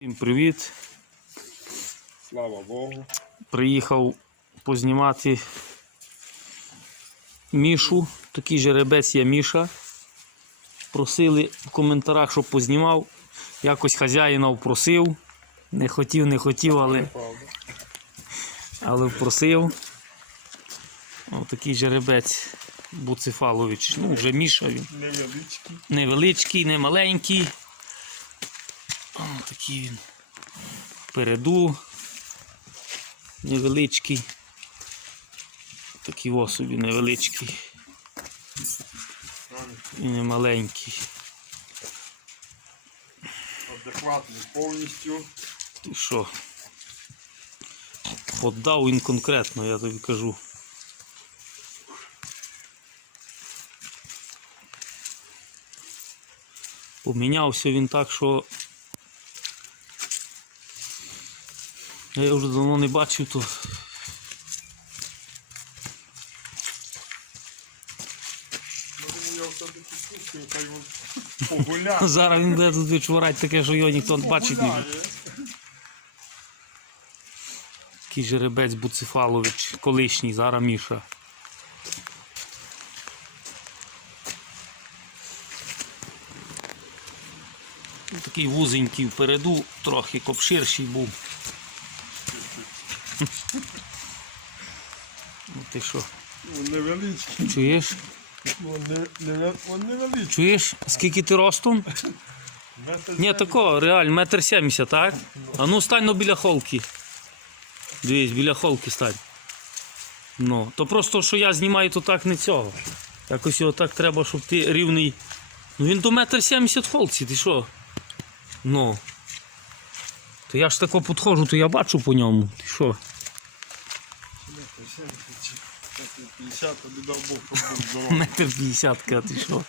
Всім привіт! Слава Богу. Приїхав познімати Мішу. Такий жеребець є Міша. Просили в коментарях, щоб познімав. Якось хазяїна впросив. Не хотів, не хотів, але, але впросив. Ось такий жеребець Буцефалович. Ну, вже Міша він. Невеличкий. невеличкий, не маленький. Такий він. Впереду. Невеличкий. Такий ось собі невеличкий. І не маленький. Адекватний повністю. Ти що? Отдав він конкретно, я тобі кажу. Помінявся він так, що я його вже давно не бачив, то зараз він буде тут відчувати таке, що його ніхто бачить не буде. Такий жеребець Буцефалович, колишній, зараз Міша. Ну, Такий вузенький впереду, трохи копширший був. Ти що, невеличкий. чуєш? Чуєш? Скільки ти ростом? Метр Ні, такого, реально, метр сімдесят, так? А ну стань ну біля холки. Дивись, біля холки стань. Ну, то просто, що я знімаю, то так не цього. Якось його так треба, щоб ти рівний. Ну він до метр сімдесят холці, ти що? Ну. То я ж тако підходжу, то я бачу по ньому. Ти що? Метр 70, метр 50, тобі дав Бог, щоб був здоровий. Метр п'ятдесятка, ти що?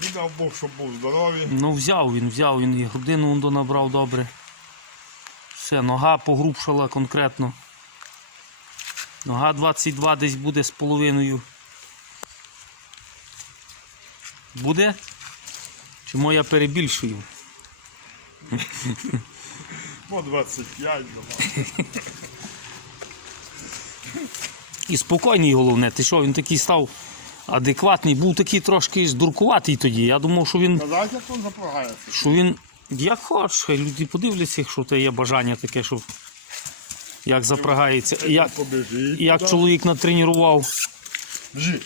Тобі дав Бог, щоб був здоровий. Ну взяв він, взяв він і грудину он донабрав добре. Все, нога погрубшала конкретно. Нога 22 десь буде з половиною. Буде? Чому я перебільшую? По 25 давай. І спокійний головне. Ти що, він такий став адекватний, був такий трошки здуркуватий тоді. Я думав, що він Казати, як він запрагається. що він як хочеш, хай люди подивляться, якщо те є бажання таке, щоб як запрагається. Як, як чоловік натренував. Біжи.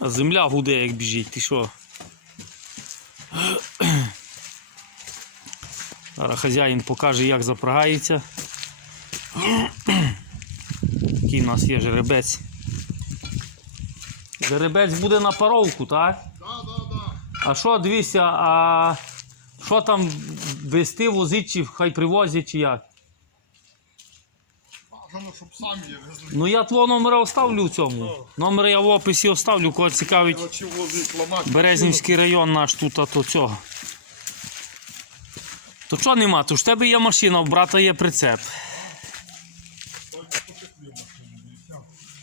А земля гуде, як біжить, ти що? Зараз хазяїн покаже, як запрагається. Такий у нас є жеребець. Жеребець буде на паровку, так? Да, да, да. А що, дивися, а що там вести, возити, чи хай привозять, чи як? Бажано, щоб самі везли. Ну я твого номера оставлю в цьому. Номер я в описі оставлю, кого цікавить. Березнівський район наш тут, а то цього. То чого нема? То ж в тебе є машина, в брата є прицеп.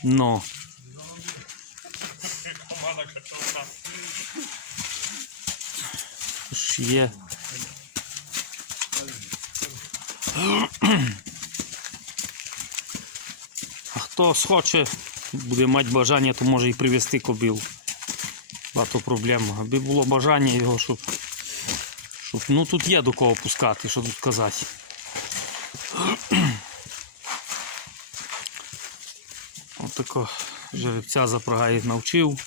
Ну. Ж є. А хто схоче, буде мати бажання, то може і привезти кобил. Багато проблем. Аби було бажання його, щоб, щоб. Ну тут є до кого пускати, що тут казати. Отако жеребця запрагає навчив.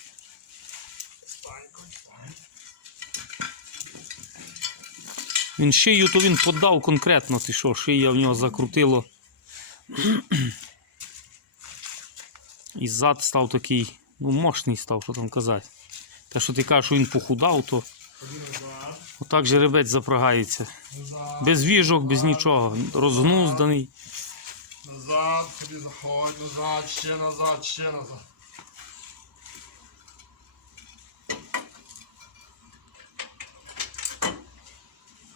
Він шию, то він подав конкретно, ти що, шия в нього закрутило. І зад став такий, ну, мощний став, що там казати. Те, що ти кажеш, що він похудав, то отак жеребець запрагається. Без віжок, без нічого. Розгнузданий. Назад, ходи заходь, назад, ще назад, ще назад.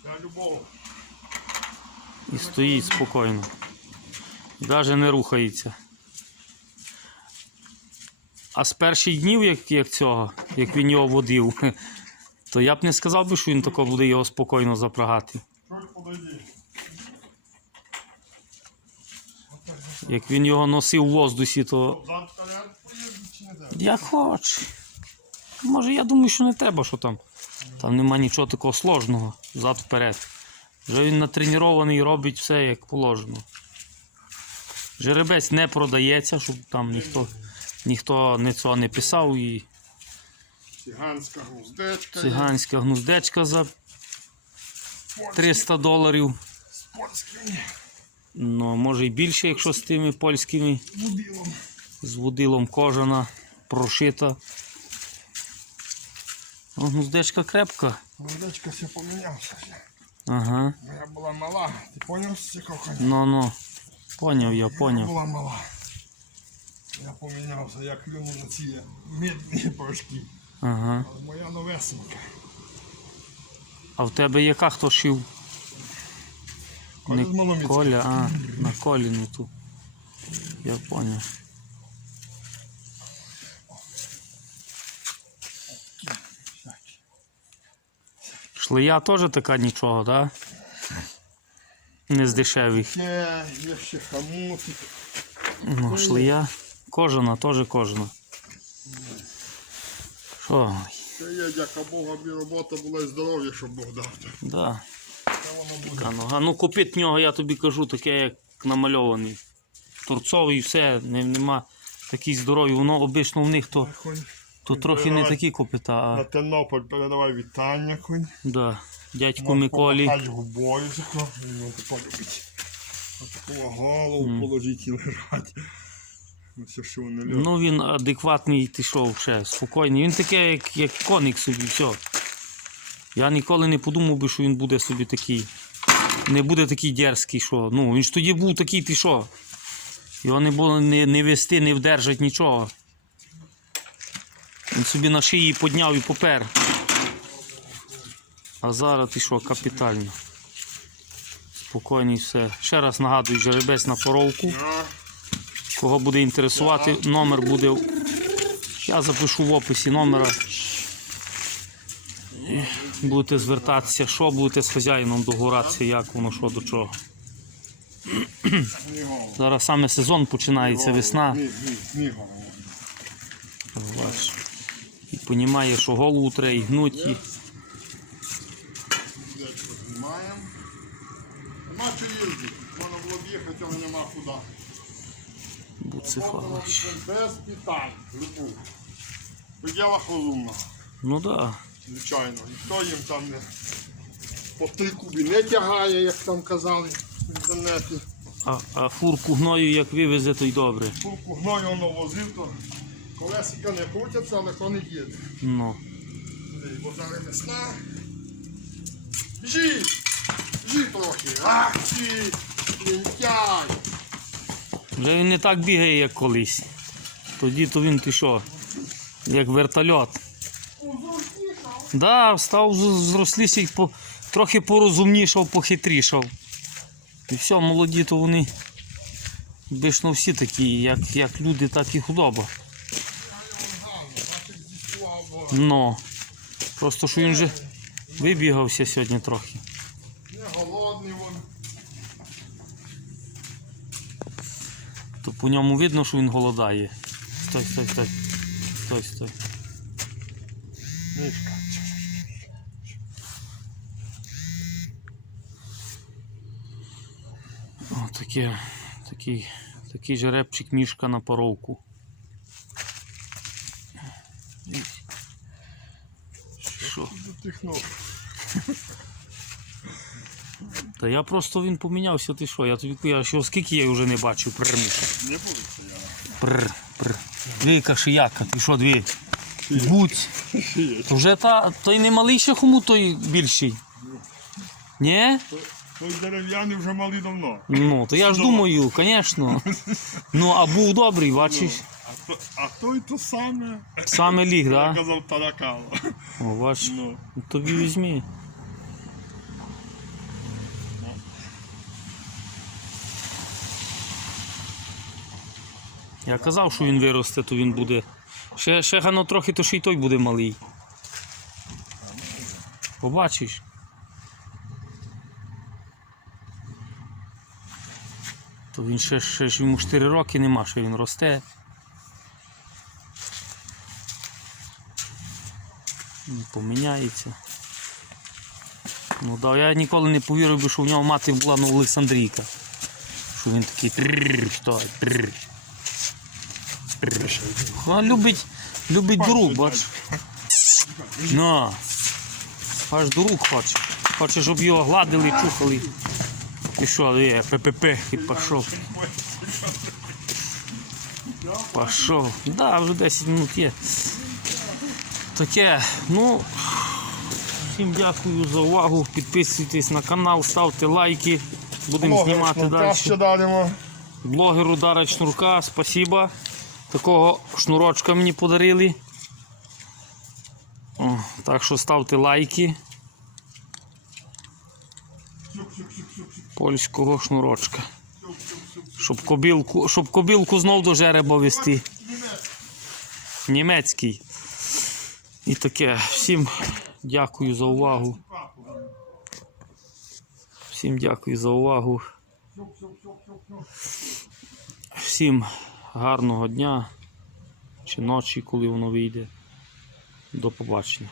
Я любов. І стоїть спокійно. Навіть не рухається. А з перших днів, як, як цього, як він його водив, То я б не сказав би, що він тако буде його спокійно запрагати. Як він його носив в воздусі, то як хоч. Може, я думаю, що не треба, що там. Там нема нічого такого сложного. Зад вперед. Вже він натренований і робить все як положено. Жеребець не продається, щоб там ніхто, ніхто не цього не писав і Циганська гуздечка. є. циганська гнуздечка за 300 доларів. З польським Ну, може і більше, якщо з тими польськими будилом. з водилом кожана прошита. О, гнуздечка крепка. Гуздечка все помінявся. Ага. Моя була мала. Ти поняв, з якого коня? Ну ну. Поняв я, поняв. була мала. Я помінявся, я клюну на ці мідні порошки. Ага. Але моя новесенька. А в тебе яка хто шив? Коля з Маломіцького. Коля, а, на колі не ту. Я поняв. Шлея теж така нічого, так? Не з дешевих. Є, є ще хамутик. Ну, шлея. Кожана, теж кожана. Що? Це є, дяка Богу, аби робота була і здоров'я, щоб Бог дав. Да. Така нога. Ну купить нього, я тобі кажу, таке як намальований. Турцовий, все, не, нема такий здоровий. Воно обично в них то, то трохи не такі копита, На а Тернопіль передавай вітання, конь. да. дядьку Миколі. Хай губою тако, він тако любить. Отаку голову положить і лежать. Ну, все, що вони люблять. Ну він адекватний, ти що, ще, спокійний. Він таке, як, як коник собі, все. Я ніколи не подумав би, що він буде собі такий. Не буде такий дерзкий, що. Ну, він ж тоді був такий, ти що. Його не було не, не вести, не вдержать нічого. Він собі на шиї підняв і попер. А зараз ти що, капітально. Спокійний все. Ще раз нагадую, жеребець на поровку. Кого буде інтересувати, номер буде. Я запишу в описі номера. Будете звертатися, що будете з хазяїном договоратися, як воно, що до чого. Зараз саме сезон починається, весна. І розуміє, що голову треба і гнуть. Нема що їздити. Можна було б їхати, нема куди. Буцефалович. Без питань. Любу. В ділах розумного. Ну так. Да. Звичайно. Ніхто їм там не по три кубі не тягає, як там казали в інтернеті. А, а фурку гною як вивезе, то й добре. Курку гною воно возив, то колесика не крутяться, але коник їде. Ну. Бо зараз весна. Біжи! Біжи трохи. Ах ти, лентяй! Вже він не так бігає, як колись. Тоді то він ти що, як вертольот. Да, став зросліший, трохи порозумнішав, похитрішав. І все, молоді, то вони обично всі такі, як, як люди, так і худоба. Ну. Просто що він вже вибігався сьогодні трохи. Не голодний вон. По ньому видно, що він голодає. Стой, стой, стой. Стой, стой. Таке, такий, такий жеребчик мішка на поровку. Що? Затихнув. Та я просто він помінявся, ти що? Я тобі кажу, що скільки я вже не бачив. Прр, Не буду стояти. Дві яка шияка, ти що, дві? Будь. То вже та, той не малий ще хому, той більший. Ні? Той дерев'яний вже малий давно. Ну, то я ж думаю, звісно. Ну, а був добрий, бачиш? А, то, а той то саме, Саме ліг, так? Да? казав, таракало. О, бач, Ну. тобі візьми. Я казав, що він виросте, то він буде. Ще, ще гано трохи, то ще й той буде малий. побачиш. То він ще, ще ж йому 4 роки нема, що він росте. Не поміняється. Ну да, я ніколи не повірив би, що в нього мати була ну, Олександрійка. Що він такий трррр, трррр. Любить, любить до бач. На. Аж до рук хоче. Хоче, щоб його гладили, чухали. І що, є, ППП, і пішов. Пішов. Да, вже 10 минут є. Таке, ну, всім дякую за увагу. Підписуйтесь на канал, ставте лайки. Будемо знімати далі. Блогеру Дара Шнурка, спасибо. Такого шнурочка мені подарили. О, так що ставте лайки. Польського шнурочка. Щоб кобілку, щоб кобілку знов до жереба вести. Німецький. І таке. Всім дякую за увагу. Всім дякую за увагу. Всім гарного дня чи ночі, коли воно вийде. До побачення.